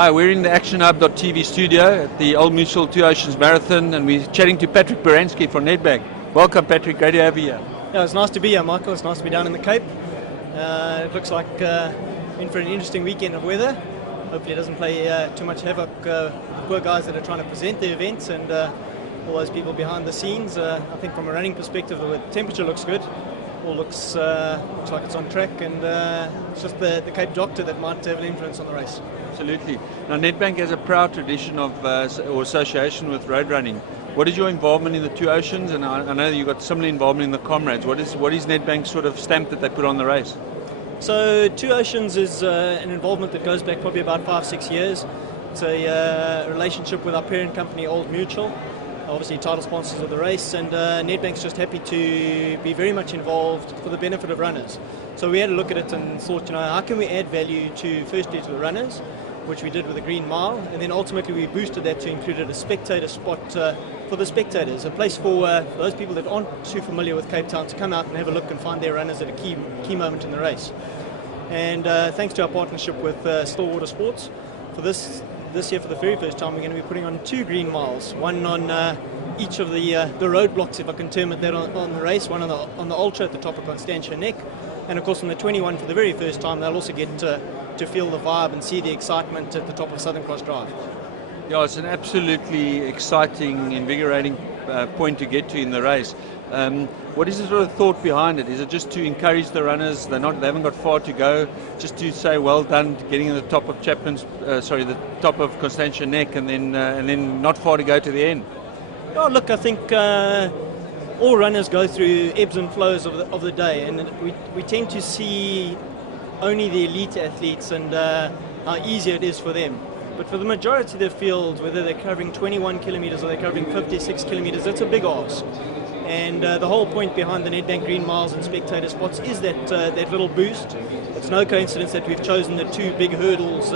Hi, we're in the Action.hub.tv studio at the Old Mutual Two Oceans Marathon, and we're chatting to Patrick Baransky from Nedbank. Welcome, Patrick. Great to have you here. Yeah, it's nice to be here, Michael. It's nice to be down in the Cape. It looks like in for an interesting weekend of weather. Hopefully it doesn't play too much havoc with the poor guys that are trying to present the events and all those people behind the scenes. I think from a running perspective, the temperature looks good. All looks like it's on track, and it's just the Cape Doctor that might have an influence on the race. Absolutely. Now, Nedbank has a proud tradition of or association with road running. What is your involvement in the Two Oceans? And I know you've got similar involvement in the Comrades. What is Nedbank's sort of stamp that they put on the race? So Two Oceans is an involvement that goes back probably about 5-6 years. It's a relationship with our parent company, Old Mutual, obviously title sponsors of the race, and Nedbank's just happy to be very much involved for the benefit of runners. So we had a look at it and thought, how can we add value firstly to the runners, which we did with the Green Mile, and then ultimately we boosted that to include a spectator spot for the spectators, a place for those people that aren't too familiar with Cape Town to come out and have a look and find their runners at a key moment in the race. And thanks to our partnership with Stillwater Sports, for this year, for the very first time, we're going to be putting on 2 Green Miles, one on each of the roadblocks, if I can term it that, on the race, one on the Ultra at the top of Constantia Neck, and of course on the 21 for the very first time they'll also get to feel the vibe and see the excitement at the top of Southern Cross Drive. Yeah, it's an absolutely exciting, invigorating point to get to in the race. What is the sort of thought behind it? Is it just to encourage the runners? They haven't got far to go. Just to say well done, getting to the top of the top of Constantia Neck, and then not far to go to the end. Oh, look, I think all runners go through ebbs and flows of the day, and we tend to see only the elite athletes and how easy it is for them. But for the majority of the field, whether they're covering 21 kilometers or they're covering 56 kilometers, it's a big ask. And the whole point behind the Nedbank Green Miles and spectator spots is that little boost. It's no coincidence that we've chosen the 2 big hurdles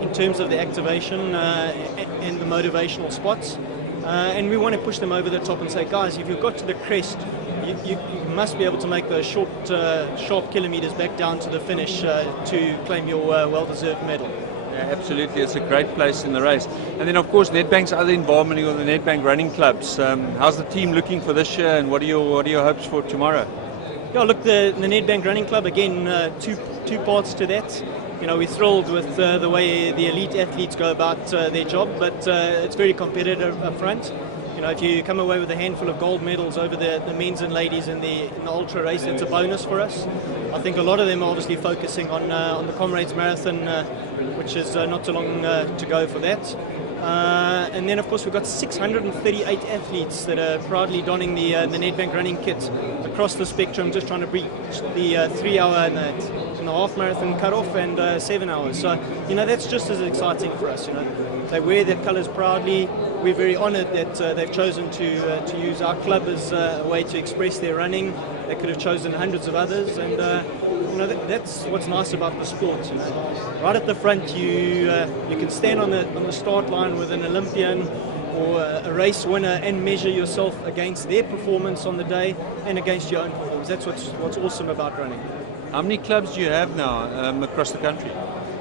in terms of the activation and the motivational spots. And we want to push them over the top and say, guys, if you've got to the crest, you must be able to make those short, sharp kilometers back down to the finish to claim your well-deserved medal. Yeah, absolutely, it's a great place in the race. And then, of course, Nedbank's other involvement with the Nedbank running clubs. How's the team looking for this year, and what are your hopes for tomorrow? Yeah, look, the Nedbank Running Club, again, two parts to that. We're thrilled with the way the elite athletes go about their job, but it's very competitive up front. If you come away with a handful of gold medals over the men's and ladies in the ultra race, it's a bonus for us. I think a lot of them are obviously focusing on the Comrades Marathon, which is not too long to go for that. And then, of course, we've got 638 athletes that are proudly donning the Nedbank running kit across the spectrum, just trying to reach the 3 hour and a half marathon cutoff and 7 hours. So, that's just as exciting for us. They wear their colours proudly. We're very honoured that they've chosen to use our club as a way to express their running. They could have chosen hundreds of others, and that's what's nice about the sport. Right at the front, you can stand on the start line with an Olympian or a race winner and measure yourself against their performance on the day and against your own performance. That's what's awesome about running. How many clubs do you have now across the country?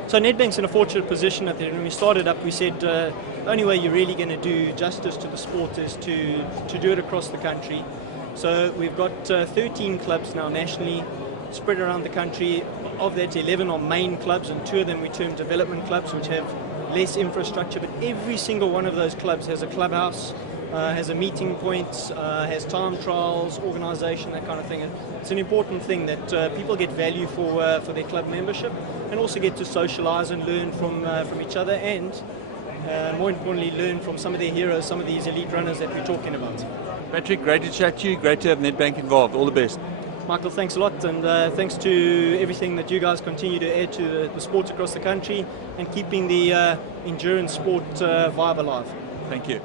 So Nedbank's in a fortunate position that when we started up, we said the only way you're really going to do justice to the sport is to do it across the country. So we've got 13 clubs now nationally, spread around the country. Of that, 11 are main clubs, and 2 of them we term development clubs, which have less infrastructure. But every single one of those clubs has a clubhouse, has a meeting point, has time trials, organisation, that kind of thing. It's an important thing that people get value for their club membership, and also get to socialise and learn from each other, and more importantly, learn from some of their heroes, some of these elite runners that we're talking about. Patrick, great to chat to you. Great to have Nedbank involved. All the best. Michael, thanks a lot, and thanks to everything that you guys continue to add to the sports across the country and keeping the endurance sport vibe alive. Thank you.